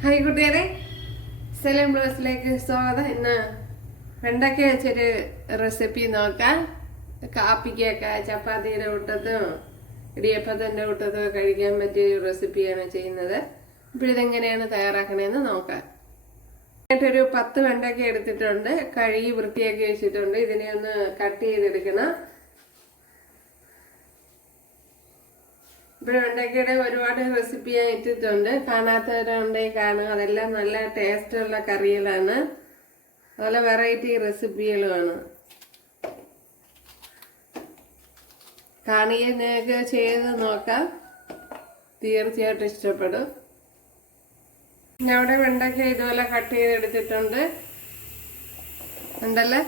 Hi കൂട്ടുകാരെ. സെലം ബ്ലോസിലേക്ക് സ്വാഗതം. ഇന്ന് വെണ്ടയ്ക്ക വെച്ചൊരു റെസിപ്പി നോക്കാം. കാപ്പിക്കൊക്കെ ചപ്പാത്തിയുടെ കൂട്ടത്തും ഇടിയപ്പത്തിന്റെ കൂട്ടത്തും കഴിക്കാൻ പറ്റിയ റെസിപ്പിയാണ് ചെയ്യുന്നത്. അപ്പോൾ ഇതെങ്ങനെയാണ് തയ്യാറാക്കണതെന്ന് നോക്കാം. ഒരു പത്ത് വെണ്ടയ്ക്ക എടുത്തിട്ടുണ്ട്. കഴുകി വൃത്തിയാക്കി വെച്ചിട്ടുണ്ട്. ഇതിനെ ഒന്ന് കട്ട് ചെയ്തെടുക്കണം. ഇപ്പോൾ ഉണ്ടാക്കിയുടെ ഒരുപാട് റെസിപ്പി ഞാൻ ഇട്ടിട്ടുണ്ട്. കാണാത്തവരുണ്ടെങ്കിൽ കാണുക. അതെല്ലാം നല്ല ടേസ്റ്റുള്ള കറികളാണ്. അതുപോലെ വെറൈറ്റി റെസിപ്പികളുമാണ് കാണിയെ നിങ്ങൾക്ക് ചെയ്ത് നോക്കാം. തീർച്ചയായിട്ടും ഇഷ്ടപ്പെടും. ഞാൻ അവിടെ വെണ്ടയ്ക്ക ഇതുപോലെ കട്ട് ചെയ്തെടുത്തിട്ടുണ്ട്. ഉണ്ടല്ലേ?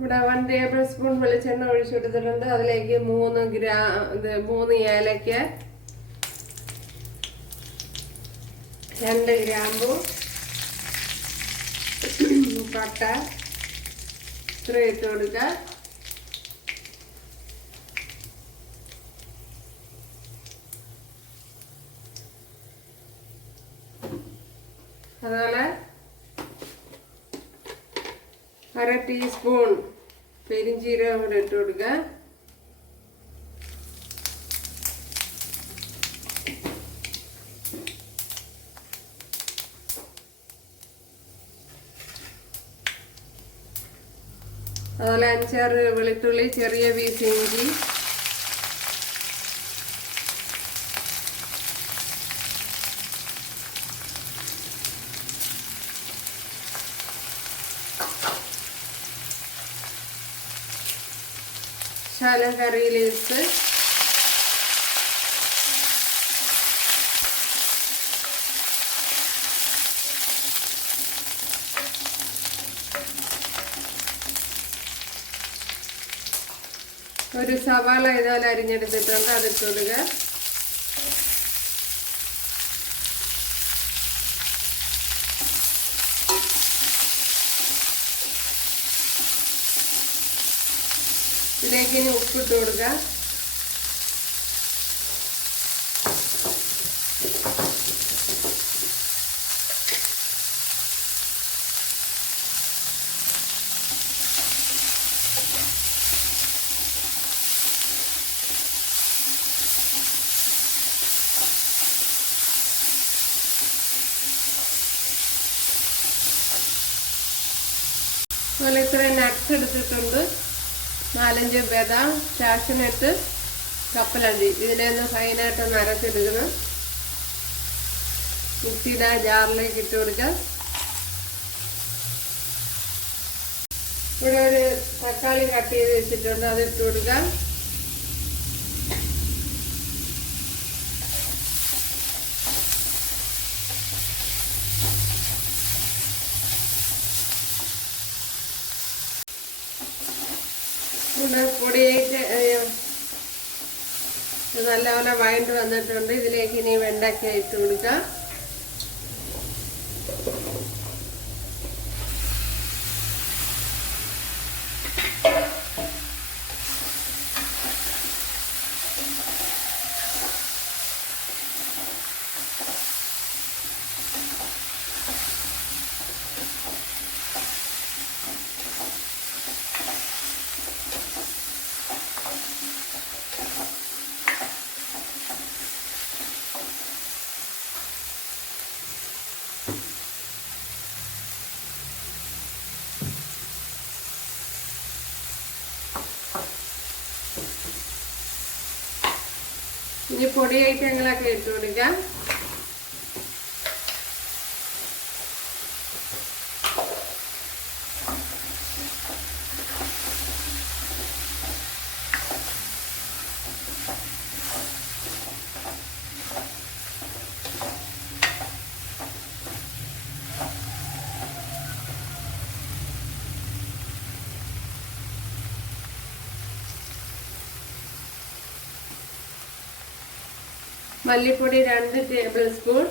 ഇവിടെ വൺ ടേബിൾ സ്പൂൺ വെളിച്ചെണ്ണ ഒഴിച്ചെടുത്തിട്ടുണ്ട്. അതിലേക്ക് മൂന്ന് ഗ്രാ ഇത് മൂന്ന് ഏലക്ക രണ്ട് ഗ്രാമ്പു പട്ട ഇത്ര ഇട്ട് കൊടുക്കുക. അതുപോലെ അര ടീസ്പൂൺ പെരിഞ്ചീരകം കൂടെ ഇട്ട് കൊടുക്കുക അതുപോലെ അഞ്ചാറ് വെളുത്തുള്ളി ചെറിയ പീസ് ഇഞ്ചി. ശാലം കറിയിലേക്ക് ഒരു സവാള ഇതുപോലെ അരിഞ്ഞെടുത്തിട്ടുണ്ട്. അതിട്ട് ഇതിലേക്ക് ഇനി ഉപ്പിട്ട് കൊടുക്ക. അതുപോലെ ഇത്രയും നട്ട്സ് എടുത്തിട്ടുണ്ട്. നാലഞ്ച് ബദാം കാഷ്നട്ട് കപ്പലണ്ടി. ഇതിനെ ഒന്ന് ഫൈനായിട്ടൊന്ന് അരച്ചെടുക്കണം മിക്സിയുടെ ജാറിലേക്ക് ഇട്ട് കൊടുക്കാം ഇവിടെ ഒരു തക്കാളി കട്ട് ചെയ്ത് വെച്ചിട്ടുണ്ട്. അത് ഇട്ട് കൊടുക്കാം ഇവിടെ പൊടിയായിട്ട് നല്ലപോലെ വഴണ്ട് വന്നിട്ടുണ്ട്. ഇതിലേക്ക് ഇനി വെണ്ടയ്ക്ക ഇട്ട് കൊടുക്കാം. ഇനി പൊടിയായിട്ട് ഞങ്ങളൊക്കെ ഇട്ട് കൊടുക്കാം മല്ലിപ്പൊടി രണ്ട് ടേബിൾ സ്പൂൺ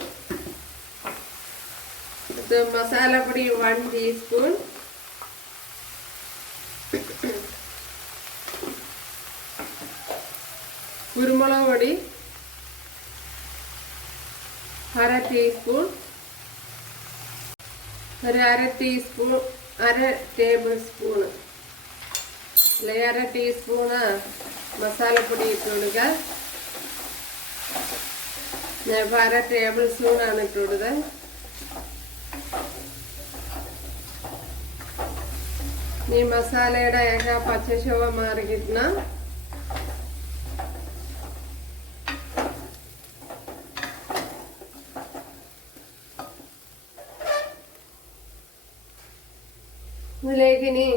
മസാലപ്പൊടി വൺ ടീസ്പൂൺ കുരുമുളക് പൊടി അര ടീസ്പൂൺ ഒരു അര ടീസ്പൂൺ അര ടേബിൾ സ്പൂൺ അല്ലെങ്കിൽ അര ടീസ്പൂണ് മസാലപ്പൊടി ഇട്ട് കൊടുക്കുക ഞാൻ ഇപ്പോൾ അര ടേബിൾ സ്പൂണാണ് ഇട്ട് കൊടുത്തത് ഈ മസാലയുടെ ഒക്കെ പച്ചശോഭ മാറി കിട്ടണം. ഇതിലേക്ക് ഇനി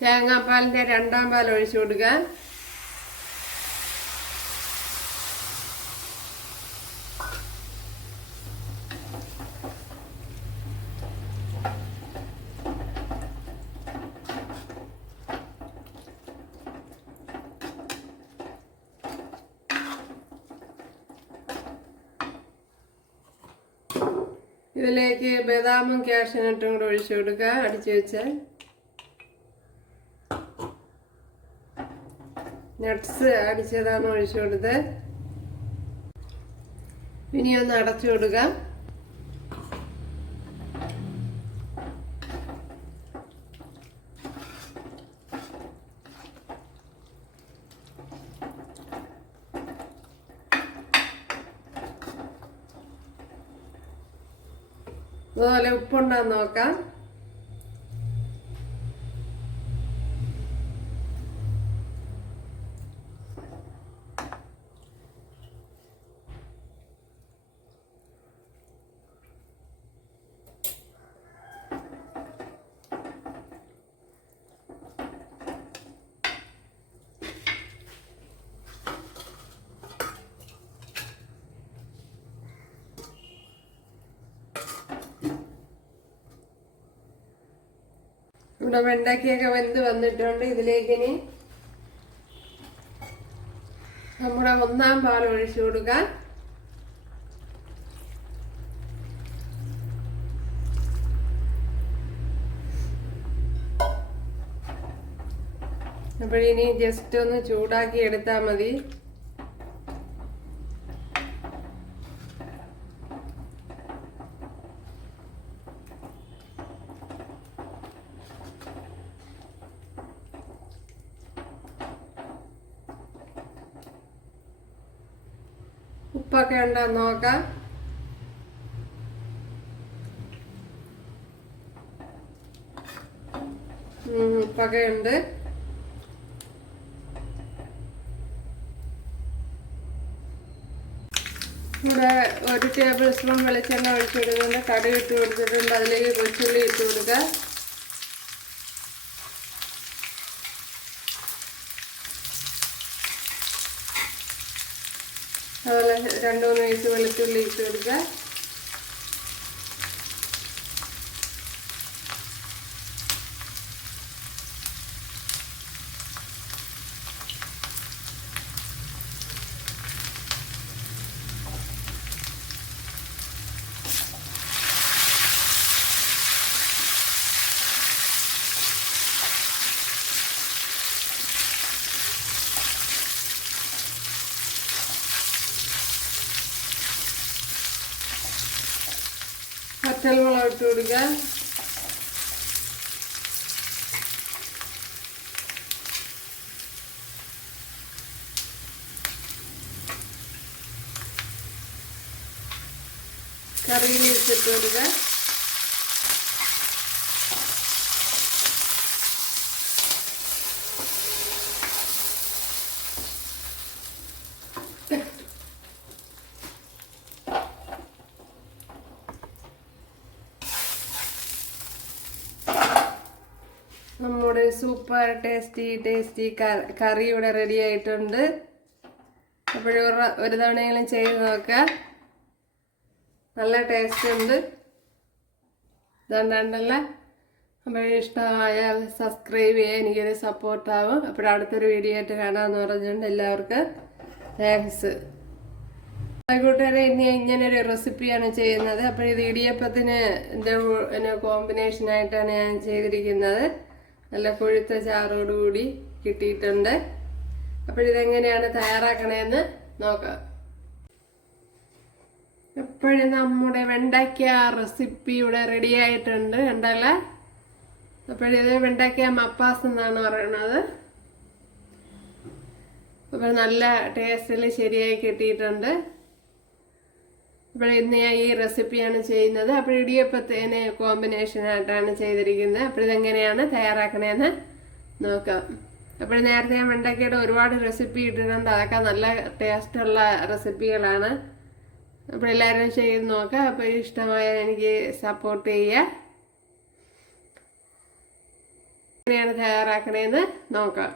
തേങ്ങാപ്പാലിന്റെ രണ്ടാം പാൽ ഒഴിച്ചു കൊടുക്കുക ഇതിലേക്ക് ബദാമും കാഷ്യനട്ടും കൂടെ ഒഴിച്ചു കൊടുക്കുക. അടിച്ചു വെച്ച്. നട്ട്സ് അടിച്ചതാണ് ഒഴിച്ചു കൊടുത്ത് ഇനി ഒന്ന് അടച്ചു കൊടുക്കുക അതുപോലെ ഉപ്പുണ്ടാന്ന് നോക്കാം. ഇവിടെ വെണ്ടയ്ക്കൊക്കെ വെന്ത് വന്നിട്ടുണ്ട് ഇതിലേക്ക് ഇനി നമ്മുടെ ഒന്നാം പാൽ ഒഴിച്ചു കൊടുക്കാം. അപ്പോഴിനി ജസ്റ്റ് ഒന്ന് ചൂടാക്കി എടുത്താൽ മതി. ഉപ്പൊക്കെ ഉണ്ടോ? നോക്കാം. ഉപ്പൊക്കെ ഉണ്ട്. ഇവിടെ ഒരു ടേബിൾ സ്പൂൺ വെളിച്ചെണ്ണ ഒഴിച്ചു കൊടുക്കുന്നുണ്ട് കടുക് ഇട്ട് കൊടുത്തിട്ടുണ്ട്. അതിലേക്ക് കൊച്ചുള്ളി ഇട്ട് കൊടുക്കുക അതുപോലെ രണ്ട് മൂന്ന് വയസ്സ് വെളുത്തുള്ളി ഇട്ട് കൊടുക്കുക. പച്ചമുളക് ഇട്ട് കൊടുക്കുക കറി ലീവ്സ് ഇട്ട് കൊടുക്കുക നമ്മുടെ സൂപ്പർ ടേസ്റ്റി ടേസ്റ്റി കറി ഇവിടെ റെഡി ആയിട്ടുണ്ട്. അപ്പോഴും ഒരു തവണയെങ്കിലും ചെയ്ത് നോക്കുക നല്ല ടേസ്റ്റ് ഉണ്ട്. ഇതുകൊണ്ടല്ല അപ്പോൾ ഇഷ്ടമായാൽ സബ്സ്ക്രൈബ് ചെയ്യാൻ എനിക്കൊരു സപ്പോർട്ടാവും അപ്പോഴും അടുത്തൊരു വീഡിയോ ആയിട്ട് കാണാമെന്ന് പറഞ്ഞിട്ടുണ്ട് എല്ലാവർക്കും താങ്ക്സ് കൂട്ടുകാരെ ഇനി ഇങ്ങനൊരു റെസിപ്പിയാണ് ചെയ്യുന്നത്. അപ്പോൾ ഇത് ഇടിയപ്പത്തിന് എന്റെ കോമ്പിനേഷനായിട്ടാണ് ഞാൻ ചെയ്തിരിക്കുന്നത്. നല്ല പുഴുത്ത ചാറോടുകൂടി കിട്ടിയിട്ടുണ്ട്. അപ്പോൾ ഇതെങ്ങനെയാണ് തയ്യാറാക്കണേന്ന് നോക്കാം. ഇപ്പോഴും നമ്മുടെ വെണ്ടയ്ക്ക റെസിപ്പി ഇവിടെ റെഡി ആയിട്ടുണ്ട്. കണ്ടല്ലേ? അപ്പോഴിത് വെണ്ടയ്ക്ക മപ്പാസ് എന്നാണ് പറയണത്. അപ്പോൾ നല്ല ടേസ്റ്റിൽ ശരിയായി കിട്ടിയിട്ടുണ്ട്. അപ്പോൾ ഇന്ന് ഞാൻ ഈ റെസിപ്പിയാണ് ചെയ്യുന്നത്. അപ്പോൾ ഇടിയപ്പത്തേന് കോമ്പിനേഷൻ ആയിട്ടാണ് ചെയ്തിരിക്കുന്നത്. അപ്പോൾ ഇതെങ്ങനെയാണ് തയ്യാറാക്കണേന്ന് നോക്കാം. അപ്പോൾ നേരത്തെ ഞാൻ വെണ്ടയ്ക്കയുടെ ഒരുപാട് റെസിപ്പി ഇട്ടിട്ടുണ്ട്. അതൊക്കെ നല്ല ടേസ്റ്റുള്ള റെസിപ്പികളാണ് അപ്പോൾ എല്ലാവരും ചെയ്ത് നോക്കാം. അപ്പോൾ ഇഷ്ടമായ എനിക്ക് സപ്പോർട്ട് ചെയ്യുക. എങ്ങനെയാണ് തയ്യാറാക്കണേന്ന് നോക്കാം.